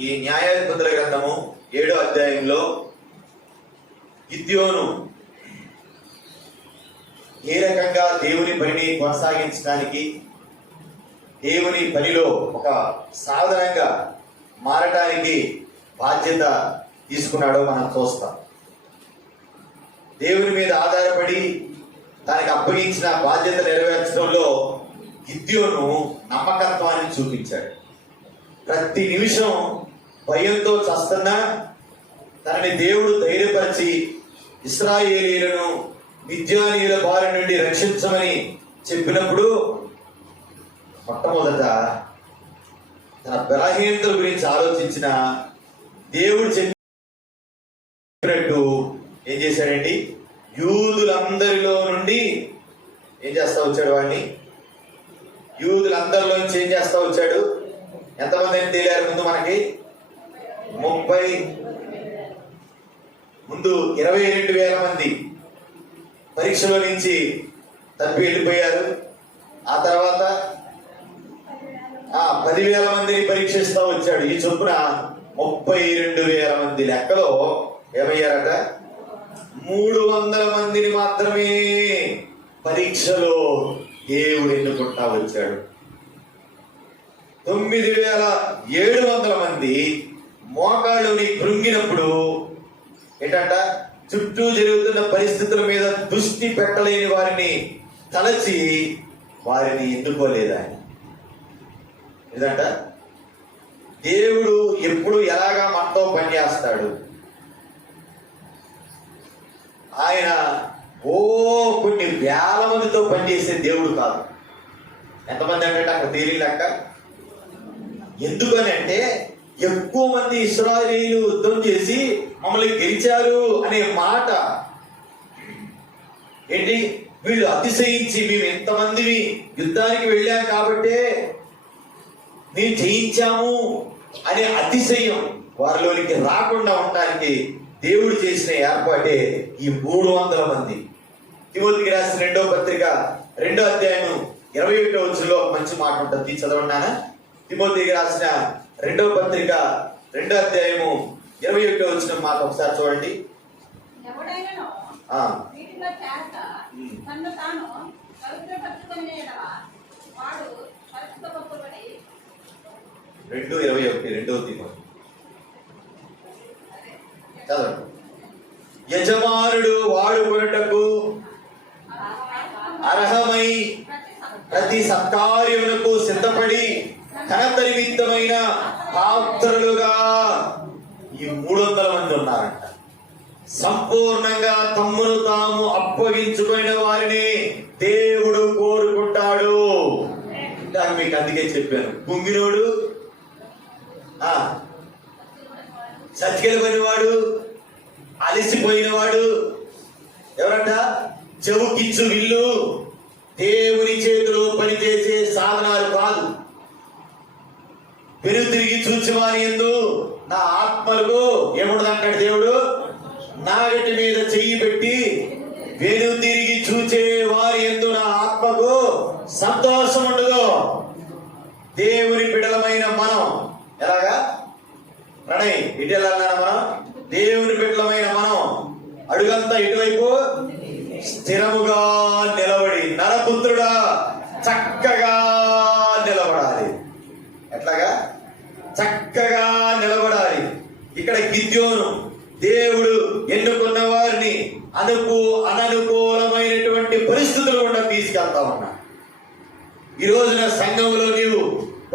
ఈ న్యాయాధిపతుల గ్రంథము 7వ అధ్యాయంలో గిద్యోను ఏ రకంగా దేవుని పనిని కొనసాగించడానికి, దేవుని పనిలో ఒక సాధనంగా మారటానికి బాధ్యత తీసుకున్నాడో మనం చూస్తాం. దేవుని మీద ఆధారపడి తనకు అప్పగించిన బాధ్యత నెరవేర్చడంలో గిద్యోను నమ్మకత్వాన్ని చూపించాడు. ప్రతి నిమిషం భయంతో చస్తున్నా తనని దేవుడు ధైర్యపరిచి ఇశ్రాయేలీయులను మిద్యానీయుల బారి నుండి రక్షించమని చెప్పినప్పుడు మొట్టమొదట తన బలహీనతల గురించి ఆలోచించిన దేవుడు చెప్పినట్టు ఏం చేశాడండి? యూదులందరిలో నుండి ఏం చేస్తా వచ్చాడు? వాడిని యూదులందరిలో నుంచి ఏం చేస్తా వచ్చాడు? ఎంతమంది అని తేలారు ముందు మనకి? 22,000 మంది పరీక్షలో నుంచి తప్పి వెళ్ళిపోయారు. ఆ తర్వాత 10,000 మందిని పరీక్షిస్తూ వచ్చాడు. ఈ చొప్పున 32,000 మంది లెక్కలో ఏమయ్యారట? 300 మందిని మాత్రమే పరీక్షలో దేవుడు ఎన్నుకుంటా వచ్చాడు. 9,700 మంది మోకాళ్ళుని కృంగినప్పుడు ఏంటంట? చుట్టూ జరుగుతున్న పరిస్థితుల మీద దృష్టి పెట్టలేని వారిని తలచి వారిని ఎన్నుకోలేదు ఆయన. ఏదంట? దేవుడు ఎప్పుడు ఎలాగా మనతో పనిచేస్తాడు? ఆయన కొన్ని వేల మందితో పనిచేసే దేవుడు కాదు. ఎంతమంది అంటే అక్కడ తేలి లెక్క. ఎందుకని అంటే ఎక్కువ మంది ఇశ్రాయేలీయులు యుద్ధం చేసి మమ్మల్ని గెలిచారు అనే మాట ఏంటి? వీళ్ళు అతిశయించి మేము ఎంతమందిని యుద్ధానికి వెళ్ళాం కాబట్టే మేము జయించాము అనే అతిశయం వారిలోనికి రాకుండా ఉండడానికి దేవుడు చేసిన ఏర్పాటే ఈ 300 మంది. తిమోతికి రాసిన 2వ పత్రిక 2వ అధ్యాయం 21వ వచనంలో మంచి మాట ఉంటుంది, చదవండి. తిమోతికి రాసిన 2వ పత్రిక 2వ అధ్యాయము 21వ వచనం మాట ఒకసారి చూడండి. రెండు 21 రెండవ తిమోతి చదవండి. యజమానుడు వాడుకొనుటకు అర్హమై ప్రతి సత్కార్యములకు సిద్ధపడి ఘనత నిమిత్తమైన పాత్రలుగా ఈ 300 మంది ఉన్నారంట. సంపూర్ణంగా తమ్మును తాము అప్పగించుకున్న వారిని దేవుడు కోరుకుంటాడు. మీకు అందుకే చెప్పాను, కుంగినోడు, చతికిల పనివాడు, అలసిపోయినవాడు ఎవరంట? చెవుకిచ్చు విల్లు దేవుని చేతిలో పనిచేసే సాధనాలు కాదు. వెనుతిరిగి చూచువాని యందు నా ఆత్మలకు ఏముండదంటాడు దేవుడు? నాగటి మీద చెయ్యి పెట్టి వెనుతిరిగి చూచే వారి యందు నా ఆత్మకు సంతోషం ఉండదు. దేవుని బిడ్డలమైన మనం ఎలాగా ప్రణయ్ ఇటు వెళ్ళాలన్నా మనం దేవుని బిడ్డలమైన మనం అడుగంతా ఇటువైపు స్థిరముగా నిలబడి నరపుత్రుడా చక్కగా నిలబడాలి. ఎట్లాగా? చక్కగా నిలబడాలి. ఇక్కడ గిద్యోను దేవుడు ఎన్నుకున్న వారిని అననుకూలమైనటువంటి పరిస్థితులు కూడా తీసుకెళ్తా ఉన్నా. ఈ రోజున సంఘంలో నీవు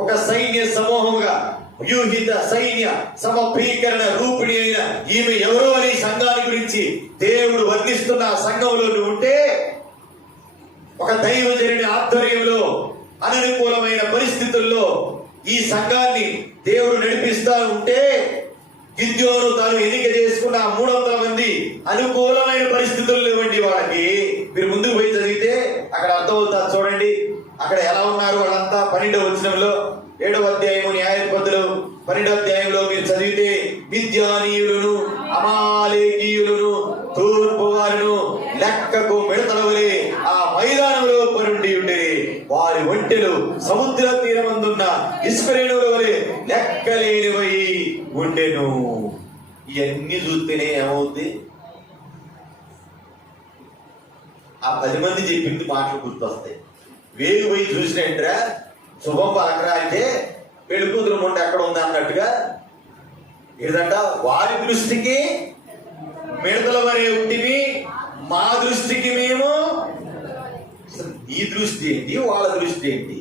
ఒక సైన్య సమూహముగా, వ్యూహిత సైన్య సమీకరణ రూపిణి అయిన ఈమె ఎవరో అని సంఘాన్ని గురించి దేవుడు వర్ణిస్తున్న సంఘంలో నువ్వు ఉంటే, ఒక దైవజనుని ఆధ్వర్యంలో అననుకూలమైన పరిస్థితుల్లో ఈ సంఘాన్ని దేవుడు నడిపిస్తా ఉంటే, గిద్యోను తాను ఎన్నిక చేసుకున్న 300 మంది అనుకూలమైన పరిస్థితుల్లో వంటి వాళ్ళకి మీరు ముందుకు పోయి చదివితే అక్కడ అర్థమవుతారు. చూడండి అక్కడ ఎలా ఉన్నారు వాళ్ళంతా. 12వ వచనంలో 7వ అధ్యాయము న్యాయాధిపతులు 12వ అధ్యాయంలో మీరు చదివితే మిద్యానీయులను, అమాలేకీయులను, తూర్పు వారును లెక్కకు మిడతల వలె ఆ మైదానంలో పరుండి ఉండేది. వారి ఒంటెలు సముద్ర తీరమందున్న ఇసుక రేణువుల వలె లెక్కలేనివై ఉండెను. ఇవన్నీ చూస్తేనే ఏమవుద్ది? ఆ 10 మంది చెప్పింది మాటలు గుర్తొస్తాయి. వేలు పోయి చూసినట్రా శుభం పలకరా అంటే పెళ్లి కూతురు ముందు ఎక్కడ ఉంది అన్నట్టుగా ఏదంట, వారి దృష్టికి మిడతల వరే ఉంటివి, మా దృష్టికి మేము. ఈ దృష్టి ఏంటి, వాళ్ళ దృష్టి ఏంటి?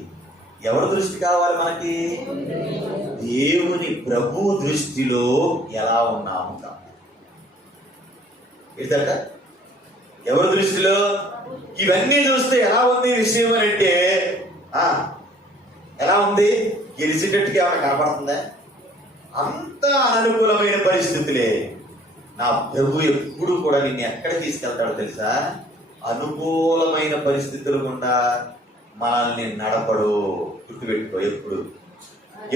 ఎవరి దృష్టి కావాలి మనకి? దేవుని ప్రభు దృష్టిలో ఎలా ఉన్నాము ఏంటంట? ఎవరి దృష్టిలో? ఇవన్నీ చూస్తే ఎలా ఉంది విషయం అని అంటే ఎలా ఉంది? గెలిచేటట్టుగా ఏమైనా కనపడుతుందా? అంత అననుకూలమైన పరిస్థితులే. నా ప్రభు ఎప్పుడు కూడా నిన్ను ఎక్కడ తీసుకెళ్తాడో తెలుసా? అనుకూలమైన పరిస్థితులు గుండా మనల్ని నడపడు. గుర్తుపెట్టుకో.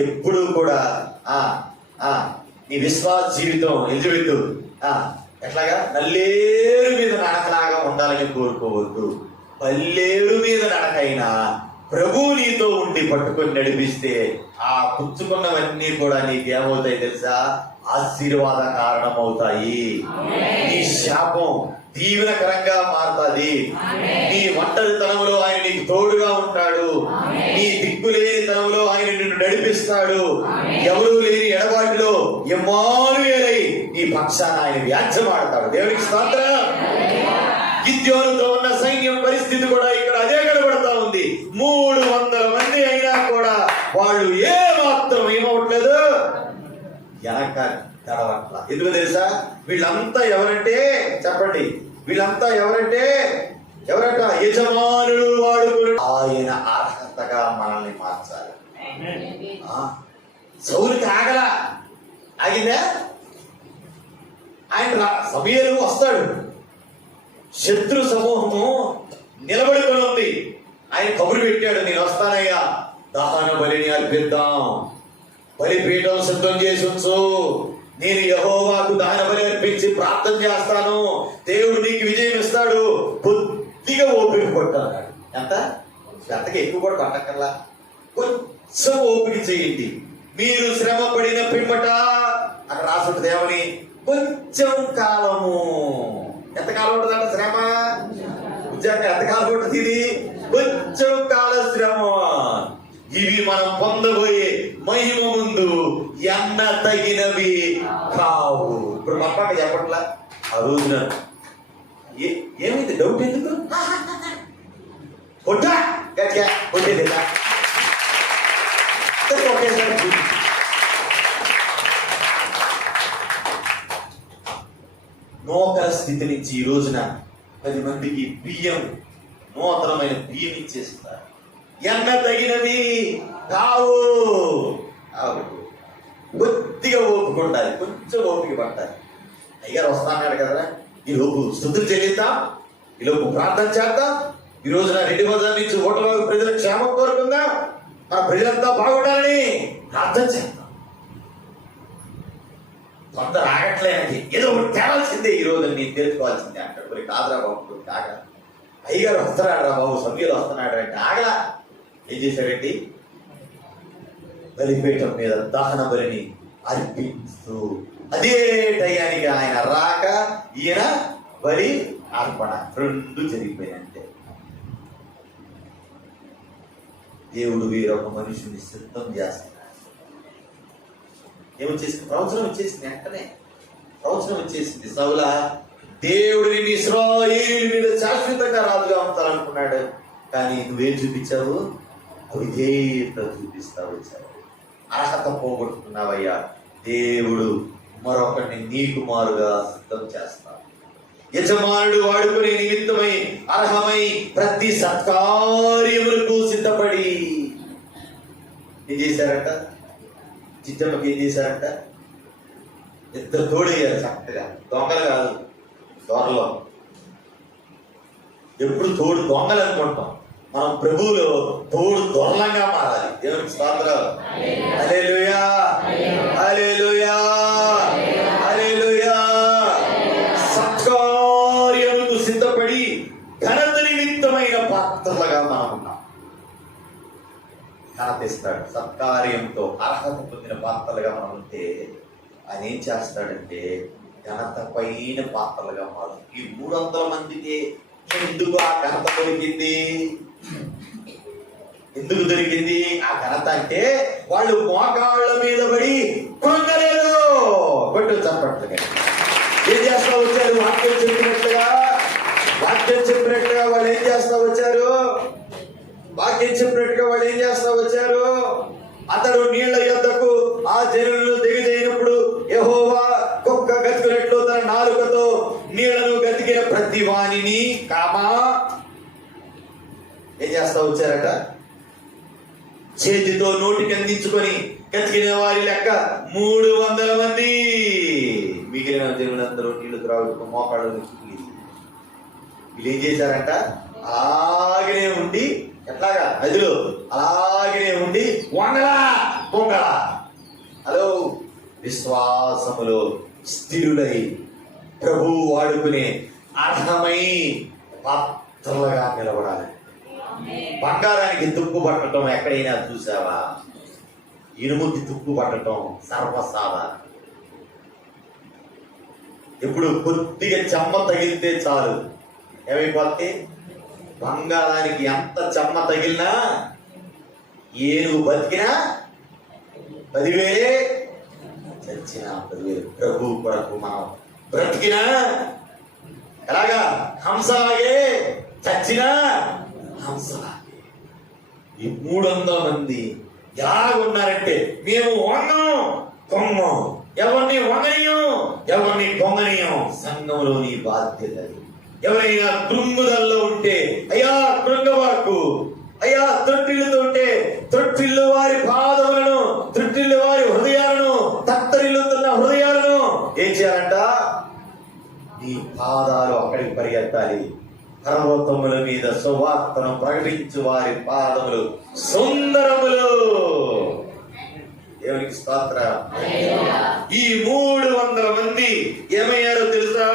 ఎప్పుడు కూడా నీ విశ్వాస జీవితం ఎలిజబెత్ ఎట్లాగా నల్లేరు మీద నడకలాగా ఉండాలని కోరుకోవద్దు. పల్లేరు మీద నడకైనా ప్రభు నీతో ఉండి పట్టుకొని నడిపిస్తే ఆ పుచ్చుకున్నవన్నీ కూడా నీకేమవుతాయి తెలుసా? ఆశీర్వాద కారణమవుతాయి. నీ శాపం దీవెనకరంగా మారుతుంది. నీ ఒంటరితనంలో ఆయన నీకు తోడుగా ఉంటాడు. నీ దిక్కులేని తనంలో ఆయన నిన్ను నడిపిస్తాడు. ఎవరూ లేని ఎడబాటులో ఇమ్మానుయేలై నీ పక్షాన ఆయన వ్యాజ్యమాడతాడు. దేవునికి స్తోత్రం. గిద్యోనుతో ఉన్న సైన్యం పరిస్థితి కూడా ఇక్కడ అదే కనబడతా ఉంది. 300 మంది అయినా కూడా వాళ్ళు ఏ మాత్రం ఏమవట్లేదు, వెనక తడవట్ల. ఎందుకు తెలుసా? వీళ్ళంతా ఎవరంటే చెప్పండి, వీళ్ళంతా ఎవరంటే ఎవరట? యజమానుడు వాడుకుని ఆయన అర్హతగా మనల్ని మార్చాలి. సౌలుకి ఆగిందా? ఆయన సమయాలు వస్తాడు. శత్రు సమూహము నిలబడుకొని ఉంది. ఆయన కబురు పెట్టాడు, నేను వస్తానయ్యా, దహన బలిని అర్పిద్దాం, బలిపీఠం సిద్ధం చేసి ఉంచు, నేను యెహోవాకు దహన బలి అర్పించి ప్రార్థన చేస్తాను, దేవుడు నీకు విజయం ఇస్తాడు. కొద్దిగా ఓపిక కొట్టాడు. ఎంతకి ఎక్కువ కూడా పట్టక్కర్లా, కొంచెం ఓపిక చేయండి. మీరు శ్రమ పడిన పిమ్మట అక్కడ రాసుంటుంది ఏమని? కొంచెం కాలము. ఎంతకాలం ఉంటుందంట శ్రమ? నిజంగా ఎంతకాలం ఉంటుంది ఇది? కొంచెం కాల శ్రమ. ఇవి మనం పొందబోయే మహిమ ముందు ఎన్న తగినవి కావు. ఇప్పుడు పక్కన చెప్పట్లా ఆ రోజున ఏమైంది? డౌట్ ఎందుకు? కొట్టా గట్టిగా కొట్టేది ఒకేసారి. నూతన స్థితి నుంచి ఈ రోజున 10 మందికి బియ్యం, నూతనమైన బియ్యం ఇచ్చేస్తున్నారు. ఎన్న తగినవి కావు. కొద్దిగా ఓపిక ఉండాలి, కొంచెం ఓపిక పట్టాలి. అయ్యారు వస్తాన్నాడు కదా, ఈ లోపు స్తుతులు చెల్లిద్దాం, ఈ లోపు ప్రార్థన చేద్దాం. ఈ రోజున 2 బజార్ నుంచి ఓటర్ల ప్రజల క్షేమం కోరుకుందాం, మన ప్రజలంతా బాగుండాలని ప్రార్థన చేద్దాం. కొంత రాగట్లేనది, ఏదో ఒకటి తేవాల్సిందే ఈ రోజు నేను తెలుసుకోవాల్సిందే అంటాడు. మరి కాదురా బాబు, కాగా అయ్యగారు వస్తున్నాడు రా బాబు, సభ్యులు వస్తున్నాడు అంటే ఆగలా. ఏం చేశాడండి? బలిపీఠం మీద దహన బలిని అర్పిస్తూ అదే టయానికి ఆయన రాక ఈయన బలి అర్పణ 2 జరిగిపోయినంటే దేవుడు వేరొక మనిషిని సిద్ధం చేస్తున్నాడు. ఏమొచ్చేసింది? ప్రవచనం వచ్చేసింది. వెంటనే ప్రవచనం వచ్చేసింది. సౌల దేవుడు నిన్ను ఇశ్రాయేలు మీద శాశ్వతంగా రాజుగా ఉంచాలనుకున్నాడు, కానీ నువ్వేం చూపించావు? అవిధేయత చూపిస్తా వచ్చావు. అర్హత పోగొట్టుకున్నావయ్యా. దేవుడు మరొకరిని నీకు మారుగా సిద్ధం చేస్తాడు. యజమానుడు వాడుకునే నిమిత్తమై అర్హమై ప్రతి సత్కార్యములకు సిద్ధపడి ఏం చేశారట? చిట్టమ్మకి ఏం చేశారంట? 2 తోడయ్యారు చక్కగా. దొంగలు కాదు, దొరలో. ఎప్పుడు తోడు దొంగలు అనుకుంటాం, మనం ప్రభువులో తోడు దొరలంగా మారాలి. దేవునికి స్తోత్రం. హల్లెలూయా, హల్లెలూయా, హల్లెలూయా. సత్కార్యములకు సిద్ధపడి ఘనత నిమిత్తమైన పాత్రలుగా మనం ఉన్నాం. ఘనత ఇస్తాడు. సత్కార్య కార్యంతో అర్హత పొందిన పాత్రలుగా మనం ఉంటే ఆయన ఏం చేస్తాడంటే ఘనత పైన పాత్రలుగా మారు. ఈ 300 మందికి ఎందుకు ఆ ఘనత దొరికింది? ఎందుకు దొరికింది ఆ ఘనత అంటే వాళ్ళు మోకాళ్ళ మీద పడి కృంగలేదు. కొట్టు చప్పట్లుగా ఏం చేస్తా వచ్చారు? వాక్యం చెప్పినట్టుగా వాళ్ళు ఏం చేస్తా వచ్చారు? అతడు నీళ్ల యొద్దకు ఆ జనులను దిగజేయనప్పుడు యెహోవా కుక్క గతికినట్లు తన నాలుకతో నీళ్లను గతికిన ప్రతి వాణిని ఏం చేస్తా వచ్చారట? చేతితో నోటికి అందించుకొని గతికిన వారి లెక్క 300 మంది. మిగిలిన జనులందరూ నీళ్లు త్రాగుతూ మోకాళ్ళు వీళ్ళు ఏం చేశారంట? అలాగనే ఉండి, ఎట్లాగా నదిలో అలాగనే ఉండి పొంగలా. హలో, విశ్వాసములో స్థిరులై ప్రభు వాడుకునే అర్హమై పాత్రలుగా నిలబడాలి. బంగారానికి తుప్పు పట్టడం ఎక్కడైనా చూసావా? ఇనుముకి తుప్పు పట్టడం సర్వసాధారణం. ఇప్పుడు కొద్దిగా చెమ్మ తగిలితే చాలు ఏమైపోతే? బంగారానికి ఎంత చెమ్మ తగిలినా, ఏనుగు బతికినా 10,000, చచ్చినా 10,000. ప్రభు కొరకు మనం బ్రతికినా ఎలాగా? హంసలాగే, చచ్చినా హంసలాగే. ఈ 300 మంది ఎలాగున్నారంటే, మేము కొమ్మం, ఎవరిని వంగనీయం, ఎవరిని పొంగనీయం. సంఘంలోని బాధ్యత. ఎవరైనా కృంగుదల్లో ఉంటే అయ్యా కృంగవాకు, అయ్యా తొట్టిల్లుతో ఉంటే తొట్టిల్లు వారి పాదములను, తొట్టిల్లు వారి హృదయాలను, తత్తరిల్లుతున్న హృదయాలను ఏం చేయాలంట? నీ పాదాలు అక్కడికి పరిగెత్తాలి. పర్వతముల మీద సువార్తను ప్రకటించు వారి పాదములు సుందరములు. దేవునికి స్తోత్రం. ఈ 300 మంది ఏమయ్యారో తెలుసా?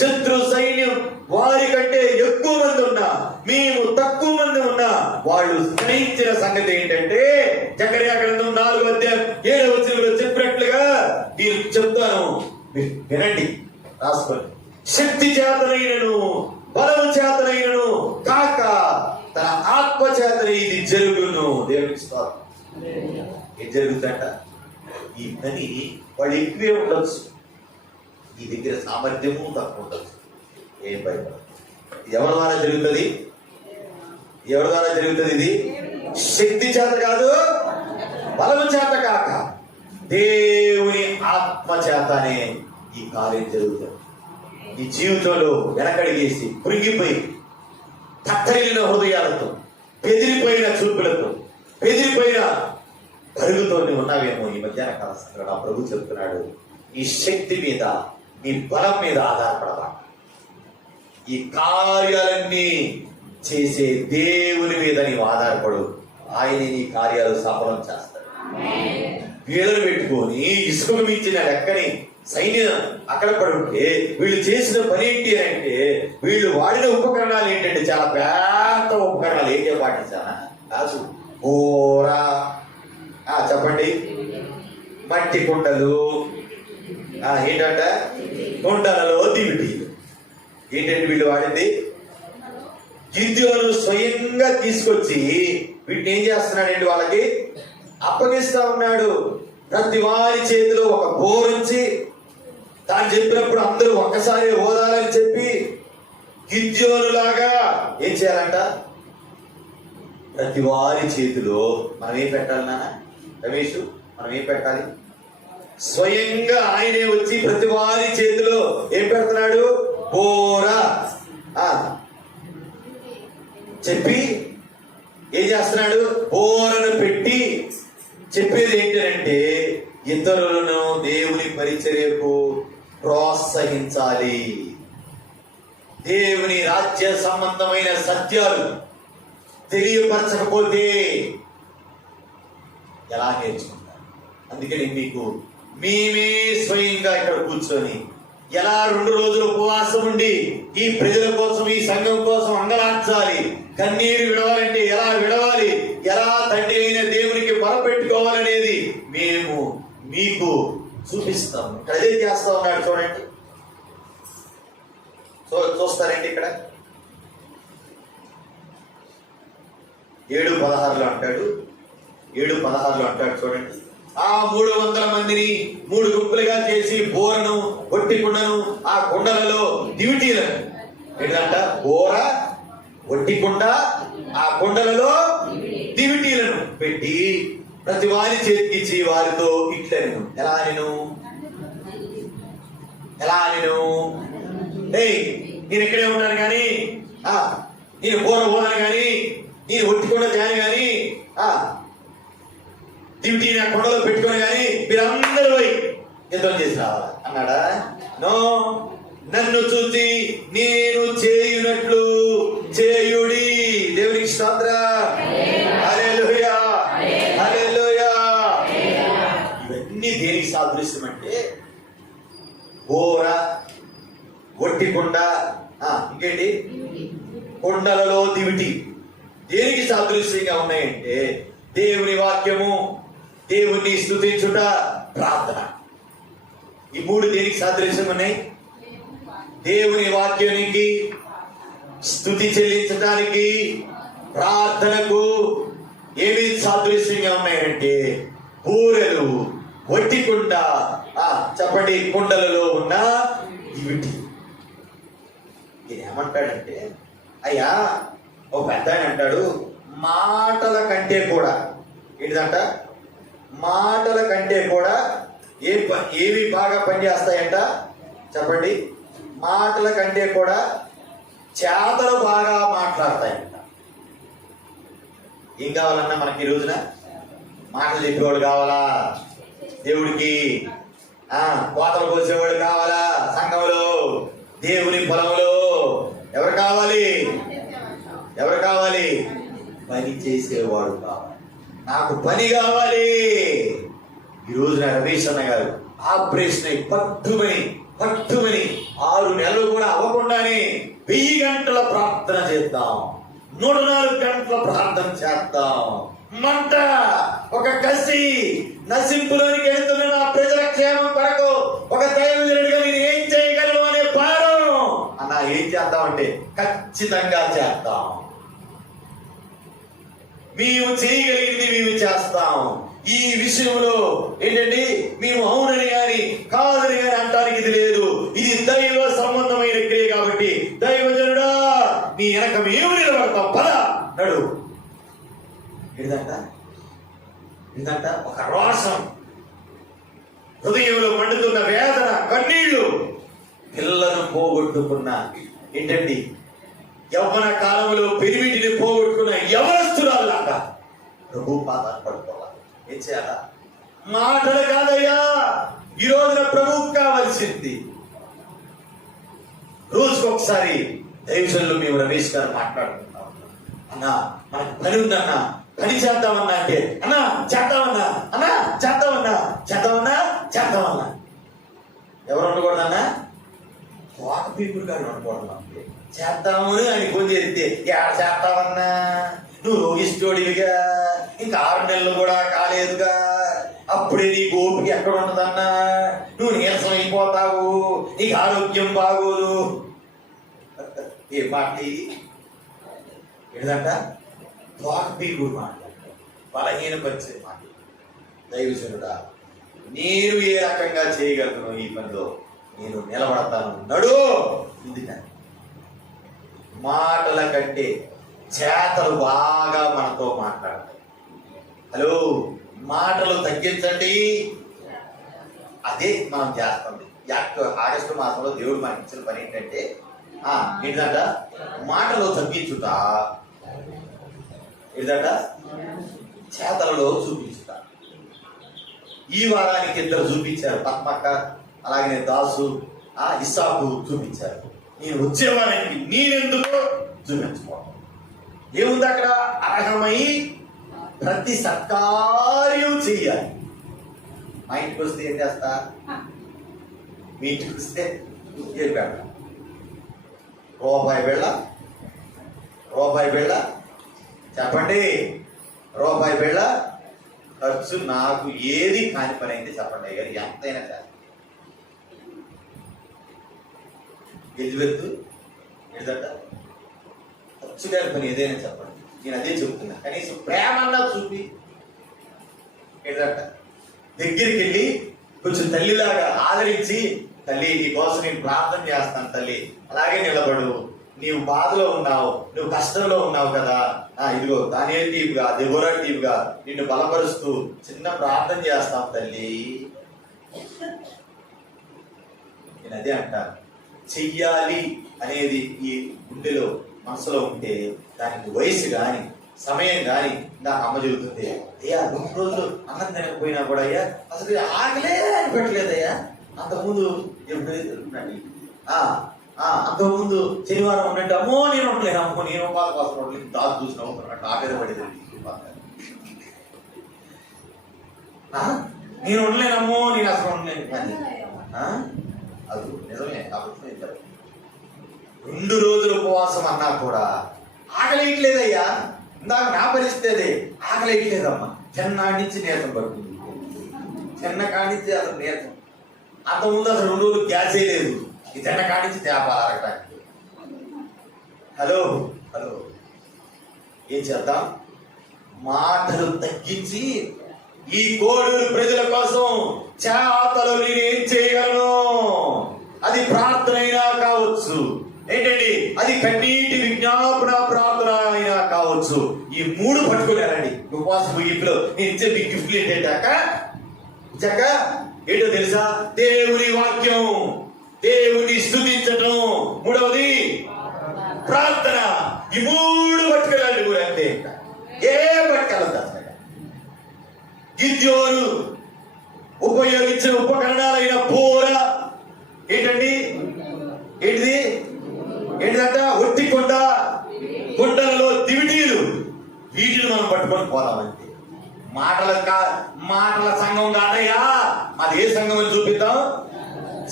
శత్రు సైన్యం వారి కంటే ఎక్కువ మంది ఉన్నా, మేము తక్కువ మంది ఉన్నా వాళ్ళు గ్రహించిన సంగతి ఏంటంటే, జకర్యా గ్రంథం 4:7 చెప్పినట్లుగా మీరు చెప్తాను, వినండి, రాసుకోండి. శక్తి చేతనైనను బలము చేతనైనను కాక తన ఆత్మ చేతనే ఇది జరుగును. దేవునికి స్తోత్రం. ఏం జరుగుతుందట? ఈ పని వాళ్ళు ఎక్కువే ఉండొచ్చు, ఈ దగ్గర సామర్థ్యము తక్కువ ఉండొచ్చు. ఏం భయపడ. ఎవరి ద్వారా జరుగుతుంది? ఇది శక్తి చేత కాదు, బలము చేత కాక దేవుని ఆత్మ చేతనే ఈ కార్యం జరుగుతుంది. ఈ జీవితంలో వెనకడిగేసి కృంగిపోయి తత్తరిల్లిన హృదయాలతో, బెదిరిపోయిన చూపులతో, బెదిరిపోయిన పరుగుతో ఉన్నావేమో. ఈ మధ్యాహ్న కాల సంఘటన ప్రభు చెప్తున్నాడు, ఈ శక్తి మీద, నీ బలం మీద ఆధారపడదా. ఈ కార్యాలన్నీ చేసే దేవుని మీద నీవు ఆధారపడు. ఆయన నీ కార్యాలు సఫలం చేస్తాడు. వీళ్ళను పెట్టుకొని ఇసుకను మించిన లెక్కని సైన్యం అక్కడ పడుంటే వీళ్ళు చేసిన పని ఏంటి అంటే, వీళ్ళు వాడిన ఉపకరణాలు ఏంటంటే చాలా పెద్ద ఉపకరణాలు. ఏంటో పాటించానా? కాదు, బోరా, చెప్పండి, మట్టి కుండలు, ఏంటంట కుండలలో దివిటీలు. ఏంటంటే వీళ్ళు వాడింది? గిద్యోను స్వయంగా తీసుకొచ్చి వీటిని ఏం చేస్తున్నాడండి? వాళ్ళకి అప్పగిస్తా ఉన్నాడు. ప్రతి వారి చేతిలో ఒక బోరుంచి, తాను చెప్పినప్పుడు అందరూ ఒక్కసారి ఓదాలని చెప్పి గిద్యోనులాగా ఏం చేయాలంట? ప్రతి వారి చేతిలో మనం ఏం పెట్టాలి నాన్న రమేష్? మనం ఏం పెట్టాలి? స్వయంగా ఆయనే వచ్చి ప్రతి వారి చేతిలో ఏం పెడుతున్నాడు? బోరా చెప్పి ఏం చేస్తున్నాడు? బోరను పెట్టి చెప్పేది ఏంటంటే, ఇతరులను దేవుని పరిచర్యకు ప్రోత్సహించాలి. దేవుని రాజ్య సంబంధమైన సత్యాలు తెలియపరచకపోతే ఎలా నేర్చుకుంటారు? అందుకని మీకు మేమే స్వయంగా ఇక్కడ కూర్చొని ఎలా 2 రోజులు ఉపవాసం ఉండి ఈ ప్రజల కోసం, ఈ సంఘం కోసం అంగలార్చాలి, కన్నీరు విడవాలంటే ఎలా విడవాలి, ఎలా తండ్రి అయిన దేవునికి మొరపెట్టుకోవాలనేది మేము మీకు చూపిస్తాం. ఇక్కడ అదే చేస్తా ఉన్నాడు చూడండి. చూస్తారండి ఇక్కడ 7:16 అంటాడు. 7:16 అంటాడు చూడండి. ఆ 300 మందిని 3 గుంపులుగా చేసి బోరను, ఒట్టి కుండను, ఆ కుండలలో దివిటీలను, ఏంటంట బోర, ఒట్టి కుండ, ఆ కుండలలో దివిటీలను పెట్టి ప్రతి వారి చేతికిచ్చి వారితో ఇట్లను ఎలా నేను నేను ఇక్కడే ఉన్నాను కానీ, నేను బోర పోదాను కానీ, నేను ఒట్టికొండ తేను కానీ, దివిటీ నా కొండలో పెట్టుకొని కానీ మీరందరూ పోయి యుద్ధం చేసి రావాలా అన్నాడా? నో, నన్ను చూసి నేను చేయునట్లు చేయుడి. దేవునికి స్తోత్రం. హల్లెలూయా, హల్లెలూయా. ఇవన్నీ దేనికి సాదృశ్యం అంటే బోర, ఒట్టి కుండ, ఇంకేంటి కొండలలో దివిటి దేనికి సాదృశ్యంగా ఉన్నాయంటే దేవుని వాక్యము, దేవుని స్తుతించుట, ప్రార్థన. ఈ 3 దేనికి సాదృశ్యం ఉన్నాయి? దేవుని వాక్యానికి, స్తుతి చెల్లించడానికి, ప్రార్థనకు ఏమి సాదృశ్యంగా ఉన్నాయంటే బూరెలు, ఒట్టి కుండ, చెప్పండి కుండలలో ఉన్న దివిటి. ఇది ఏమంటాడంటే, అయ్యా ఓ పెద్ద ఆయన అంటాడు, మాటల కంటే కూడా ఏంటిదంట, మాటల కంటే కూడా ఏవి బాగా పనిచేస్తాయంట చెప్పండి. మాటల కంటే కూడా చేతలు బాగా మాట్లాడతాయంట. ఏం కావాలన్నా మనకి ఈ రోజున మాటలు చెప్పేవాడు కావాలా? దేవుడికి కోతలు కోసేవాడు కావాలా? సంఘంలో, దేవుని పొలంలో ఎవరు కావాలి? పని చేసేవాడు కావాలి. నాకు పని కావాలి. ఈ రోజున రమేష్ అన్న గారు ఆపరేషన్ పట్టుమని 6 నెలలు కూడా అవ్వకుండానే 1000 గంటల ప్రార్థన చేద్దాం, 104 గంటల ప్రార్థన చేద్దాం. మంట, ఒక కసి, నసింపులోనికి వెళ్తున్న నా ప్రజల క్షేమం కొరకు ఒక దైవజనుడిగా నేను ఏం చేయగలను అనే భారం అన్న. ఏం చేద్దామంటే ఖచ్చితంగా చేద్దాం. మేము చేయగలిగింది మేము చేస్తాం. ఈ విషయంలో ఏంటండి, మేము అవునని గాని కాదని గాని అంటానికి ఇది లేదు. ఇది దైవ సంబంధమైన క్రియ కాబట్టి దైవజనుడా నీ వెనక మేము నిలబడతాం, పద నడు. ఏంటంట ఒక రోషం, హృదయంలో మండుతున్న వేదన, కన్నీళ్లు, పిల్లను పోగొట్టుకున్న ఏంటండి యవ్వన కాలంలో పెరిమిటిని పోగొట్టుకున్న యవనస్తురాల్లాగా ప్రభు పాదాలు పడుకోవాలి. ఏం చేయాలా? మాటలు కాదయ్యా ఈ రోజున ప్రభువుకు కావాల్సింది. రోజుకొకసారి దైవజనులు మేము రమేష్ గారు మాట్లాడుకుంటాం. అన్నా మనకు పని ఉందన్నా, పని చేద్దామన్నా అంటే అన్నా చేద్దామన్నా, చేద్దామన్నా. ఎవరు ఉండకూడదన్నా? వాక పీపుల్ గారు ఉండకూడదు. చేద్దామని ఆయన ఫోన్ చేస్తే చేస్తామన్నా, నువ్వు రోగిస్తోడివిగా, ఇంకా 6 నెలలు కూడా కాలేదుగా, అప్పుడే నీ ఓపిక ఎక్కడ ఉండదన్నా, నువ్వు నీరసం అయిపోతావు, నీకు ఆరోగ్యం బాగోదు. ఏ మాట ఏంటంట? వాక్పీకుడు మాట, బలహీనపరిచే మాట. దైవజనుడా నేను ఏ రకంగా చేయగలను, ఈ పనిలో నేను నిలబడతాను, నడు. ఎందుకని మాటల కంటే చేతలు బాగా మనతో మాట్లాడతాయి. హలో, మాటలు తగ్గించండి, అదే మనం చేస్తుంది. ఆగస్టు మాసంలో దేవుడు మనకి ఇచ్చిన పని ఏంటంటే ఏంటంట, మాటలు తగ్గించుట, ఏంటంట చేతలలో చూపించుట. ఈ వారానికి 2 చూపించారు, పద్మక్క అలాగే దాసు, ఇస్సాకు చూపించారు. నేను వచ్చేవారానికి నేనెందుకు చూపించుకోవాలి. ఏముంది అక్కడ? అర్హమై ప్రతి సత్కార్యం చెయ్యాలి. మా ఇంటికి వస్తే ఏం చేస్తా? మీ ఇంటికి వస్తే రూపాయి వెళ్ళ రూపాయి బిళ్ళ చెప్పండి, రూపాయి బిళ్ళ ఖర్చు నాకు ఏది కాని పని అయితే చెప్పండి అయ్యారు, ఎంతైనా కాదు. ఎలిజబెత్ ఏంటంట ఖర్చు కాని పని ఏదైనా చెప్పండి, నేను అదే చెప్తున్నా. కనీసం ప్రేమ అన్నా చూపి ఏంటంట దగ్గరికి వెళ్ళి కొంచెం తల్లిలాగా ఆదరించి, తల్లి నీ కోసం నేను ప్రార్థన చేస్తాను తల్లి, అలాగే నిలబడు, నీవు బాధలో ఉన్నావు, నువ్వు కష్టంలో ఉన్నావు కదా, ఇదిగో దానియేలు టీపుగా దెబోరా టీపుగా నిన్ను బలపరుస్తూ చిన్న ప్రార్థన చేస్తాం తల్లి. నేను అదే అంటాను, చెయ్యాలి అనేది ఈ గుండెలో మనసులో ఉంటే దానికి వయసు కానీ సమయం కానీ నాకు అమ్మ చెబుతుంది, అయ్యా 2 రోజులు అన్నం తినకపోయినా కూడా అయ్యా అసలు ఆకలే అని పెట్టలేదయ్యా, అంతకుముందు ఎప్పుడైతే తిరుగుతున్నాడు, అంతకుముందు శనివారం ఉన్నట్టు అమ్మో నేను ఉండలేను, అమ్మో నేను పాత కోసం ఉండలేదు, దాని చూసి నవ్వుతున్నట్టు ఆవేద పడేది, నేను ఉండలేనమ్మో నేను అసలు ఉండలేను కానీ అది నిజమే. కాబట్టి 2 రోజులు ఉపవాసం అన్నా కూడా ఆకలేయట్లేదయ్యా, ఇందాక నా పరిస్థితి ఆకలేయట్లేదమ్మా, చిన్ననాటి నుంచి నీరసం పడుతుంది, చిన్న కాడి నుంచి అసలు నీరసం, అంతకుముందు అసలు 2 రోజులు గ్యాసే లేదు, ఈ చిన్న కాడి నుంచి తేపాలి అరగటానికి. హలో హలో ఏం చేద్దాం, మాటలు తగ్గించి ఈ కోడూరు ప్రజల కోసం చేతలు నేను ఏం చేయగలను, అది ప్రార్థన అయినా కావచ్చు, ఏంటండి అది కన్నీటి విజ్ఞాపన ప్రార్థన అయినా కావచ్చు, ఈ 3 పట్టుకున్నారండి ఉపవాస ముగింపులో. నేను ఇచ్చే మీ గిఫ్ట్లు ఏంటంటాక చక్క ఏంటో తెలుసా, దేవుని వాక్యం, దేవుని స్తుతించటం, 3వది ప్రార్థన. ఈ 3 పట్టుకెళ్ళండి కూడా, అంతే, ఏ పట్టుకెళ్ళదు. గిద్యోను ఉపయోగించిన ఉపకరణాలైన బోర ఏంటండి, ఏంటిదంట ఒట్టి కొండ, కొండలలో దివిటీలు, వీటిని మనం పట్టుకొని పోదామంటే మాటల సంఘం కాదయ్యా, అది ఏ సంఘం అని చూపిద్దాం,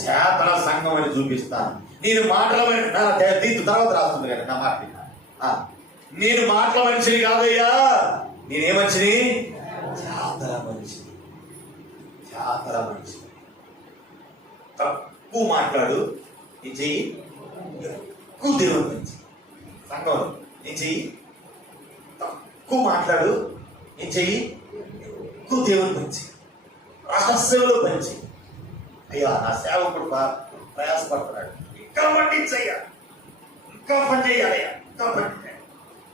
చేతల సంఘం అని చూపిస్తాను. నేను మాటల దీంతో తర్వాత రాస్తుంది కానీ నా మాట, నేను మాటల మనిషిని కాదయ్యా, నేనే మనిషిని, చేతల మనిషిని, చేతల మనిషిని. తక్కువ మాట్లాడు, నీ చెయ్యి ఎక్కువ దేవుని మంచి సంఘం, నీ చెయ్యి తక్కువ మాట్లాడు, నీ చెయ్యి ఎక్కువ దేవుని మంచి, రహస్యంలో పంచి. అయ్యా నా సేవకుడు ప్రయాసపడుతున్నాడు, ఇంకా పండించయ్యా, ఇంకా పని చేయాలయ్యా, ఇంకా పని చేయాలి.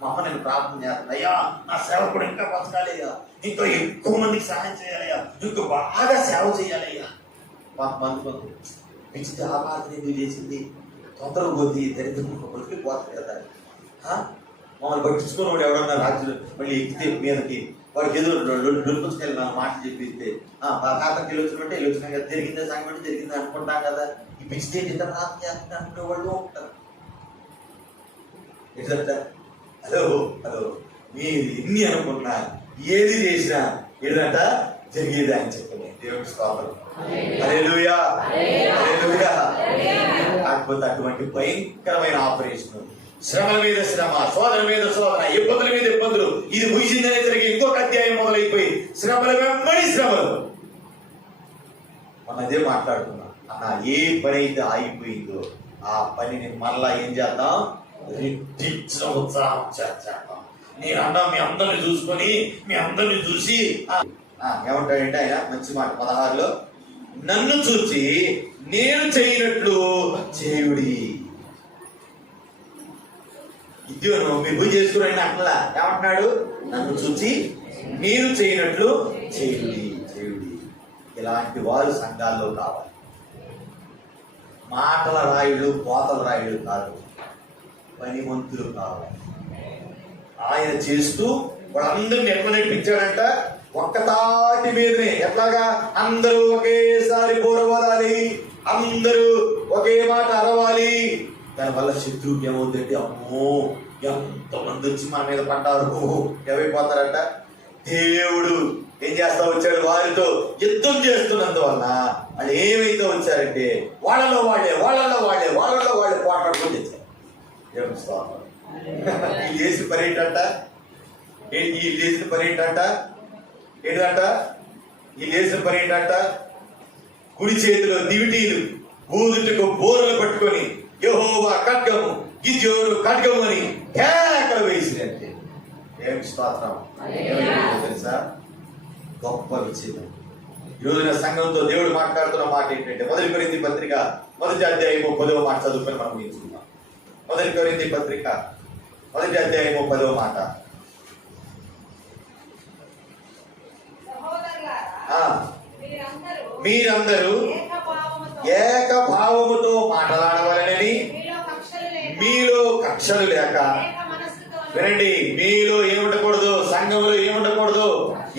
మా అమ్మ నేను ప్రార్థన చేస్తాను, అయ్యా నా సేవకుడు ఇంకా బతకాలయ్యా, ఇంకా ఎక్కువ మందికి సహాయం చేయాలయ్యా, ఇంకా బాగా సేవ చేయాలయ్యా. కొంతమంది పిచ్చితే ఆ బాధ ఎందుకు చేసింది, తొందరగా పోతే దరిద్రం బతికి పోతుంది కదా, మమ్మల్ని పట్టించుకొని వాడు ఎవడన్నా రాజులు మళ్ళీ ఎక్కితే మీదకి వాడికి ఏదో డొలుపుచ్చుకెళ్ళి నా మాట చెప్పిస్తే ఖాతాకి వెళ్ళి వచ్చినట్టే వెళ్ళి వచ్చినా కదా, జరిగిందే సంగతి జరిగింది అనుకుంటాం కదా. ఈ పిచ్చితే ఇంత ప్రార్థన చేస్తున్నా అనుకునే వాళ్ళు ఉంటారు. ఏంటంటే హలో హలో మీరు ఎన్ని అనుకున్నా ఏది చేసినా ఏంటంట జరిగేది అని చెప్పండి. దేవుడి స్తోత్రం, హల్లెలూయా హల్లెలూయా. కాకపోతే అటువంటి భయంకరమైన ఆపరేషన్, శ్రమల మీద శ్రమ, శోధన మీద శోధన, ఇబ్బందుల మీద ఇబ్బందులు, ఇది ముగిసిందనే జరిగి ఇంకొక అధ్యాయం మొదలైపోయి శ్రమల వెంబడి శ్రమలు. మనం అదే మాట్లాడుతున్నాం అన్న, ఏ పని అయితే ఆగిపోయిందో ఆ పనిని మళ్ళా ఏం చేద్దాం, రెట్టించిన ఉత్సాహం చేద్దాం. నేను అన్నా మీ అందరిని చూసుకొని, మీ అందరిని చూసి ఏమంటాడంటే ఆయన మంచి మాట 16లో, నన్ను చూసి నేను చేయనట్లు చేయుడి. ఇదిగోను మీ పూజ చేసుకుని అట్లా ఏమంటున్నాడు, నన్ను చూసి మీరు చేయనట్లు చేయుడి చేయుడి. ఇలాంటి వారు సంఘాల్లో కావాలి. మాటల రాయుడు కోతల రాయుడు కాదు, పనిమంతులు కావాలి. ఆయన చేస్తూ వాళ్ళందరిని ఎట్లా నడిపించాడంట, ఒక్కతాటి మీదనే ఎట్లాగా అందరూ ఒకేసారి పోరవడాలి, అందరూ ఒకే మాట అరవాలి. దానివల్ల శత్రువుకి ఏమవుతుందంటే, అమ్మో ఎంతమంది వచ్చి మన మీద పడ్డారు, ఏమైపోతారంట. దేవుడు ఏం చేస్తా వచ్చాడు, వారితో యుద్ధం చేస్తున్నందువల్ల వాళ్ళు ఏమైతే వచ్చారంటే వాళ్ళలో వాళ్ళే పోట్లాడుకుంటూ తెచ్చారు. వీళ్ళు చేసిన పని ఏంటంట? వీళ్ళు చేసిన పని ఏంటంట? వీళ్ళు చేసిన పని ఏంటంట? కుడి చేతిలో దివిటీలు, ఊదుటకు బోరలు పట్టుకొని యెహోవా ఖడ్గము, గిద్యోను ఖడ్గము అని కేకలు వేసినట్టే. ఏం స్తోత్రం! తెలుసా? గొప్ప విషయం. ఈ రోజున సంఘంతో దేవుడు మాట్లాడుతున్న మాట ఏంటంటే, 1 కొరింథీ పత్రిక 1వ అధ్యాయము 10వ మాట చదువుకొని మనం నేర్చుకుందాం. 1 కొరింథీ పత్రిక 1వ అధ్యాయము 10వ మాట. మీరందరూ ఏకభావముతో మాట్లాడవాలని మీలో కక్షలు లేక. వినండి, మీలో ఏముండకూడదు, సంఘంలో ఏముండకూడదు,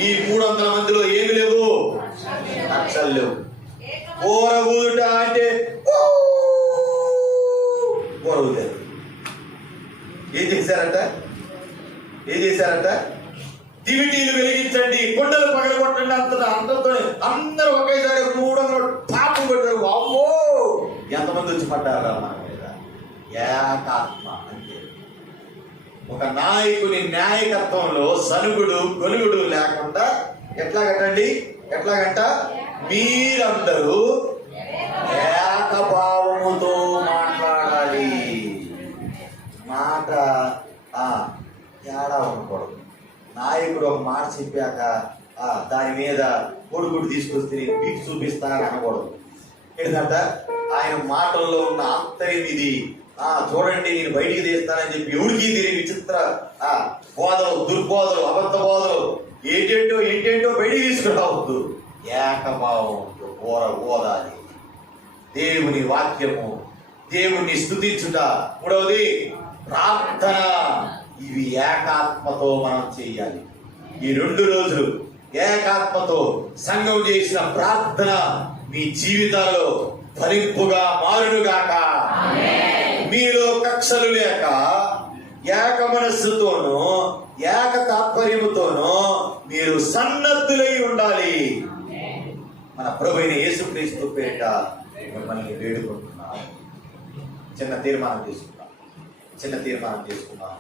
ఈ 300 మందిలో ఏమి లేవు, కక్షలు లేవు. కూర ఊదుట అంటే కూర ఊదారు. ఏం చేశారంట? దివిటీలు వెలిగించండి, కొండలు పగలగొట్టండి అంతతో అందరూ ఒకేసారి 300 పాపం కొట్టారు. అమ్మో, ఎంతమంది వచ్చి పడ్డారా మన మీద? ఏకాత్మ అంటే ఒక నాయకుని నాయకత్వంలో సనుగుడు గొలుగుడు లేకుండా ఎట్లాగంట మీరందరూ ఏకభావముతో మాట్లాడాలి. మాట తేడా ఉండకూడదు. నాయకుడు ఒక మాట చెప్పాక దాని మీద కొడుకుడు తీసుకొస్తే బీట్ చూపిస్తానని అనకూడదు. ఏంటంటే ఆయన మాటల్లో ఉన్న ఆంతర్యం ఇది. చూడండి, నేను బయటికి తీస్తానని చెప్పి ఎవరికి తిరిగి విచిత్ర బోధలు, దుర్బోధలు, అబద్ధ బోధలు ఏంటేంటో బయటికి తీసుకురావద్దు. ఏకభావంతో ఓదాలి. దేవుని వాక్యము, దేవుణ్ణి స్తుతించుట, 3వది ప్రార్థన. ఇవి ఏకాత్మతో మనం చేయాలి. ఈ 2 రోజులు ఏకాత్మతో సంఘం చేసిన ప్రార్థన మీ జీవితాల్లో ఫలింపుగా మారునుగాక. మీలో కక్షలు లేక ఏక మనస్సుతోనూ ఏక తాత్పర్యముతోనూ మీరు సన్నద్ధులై ఉండాలి. మన ప్రభువైన యేసుక్రీస్తు పేరిట మిమ్మల్ని వేడుకుంటున్నాం. చిన్న తీర్మానం తీసుకున్నాం.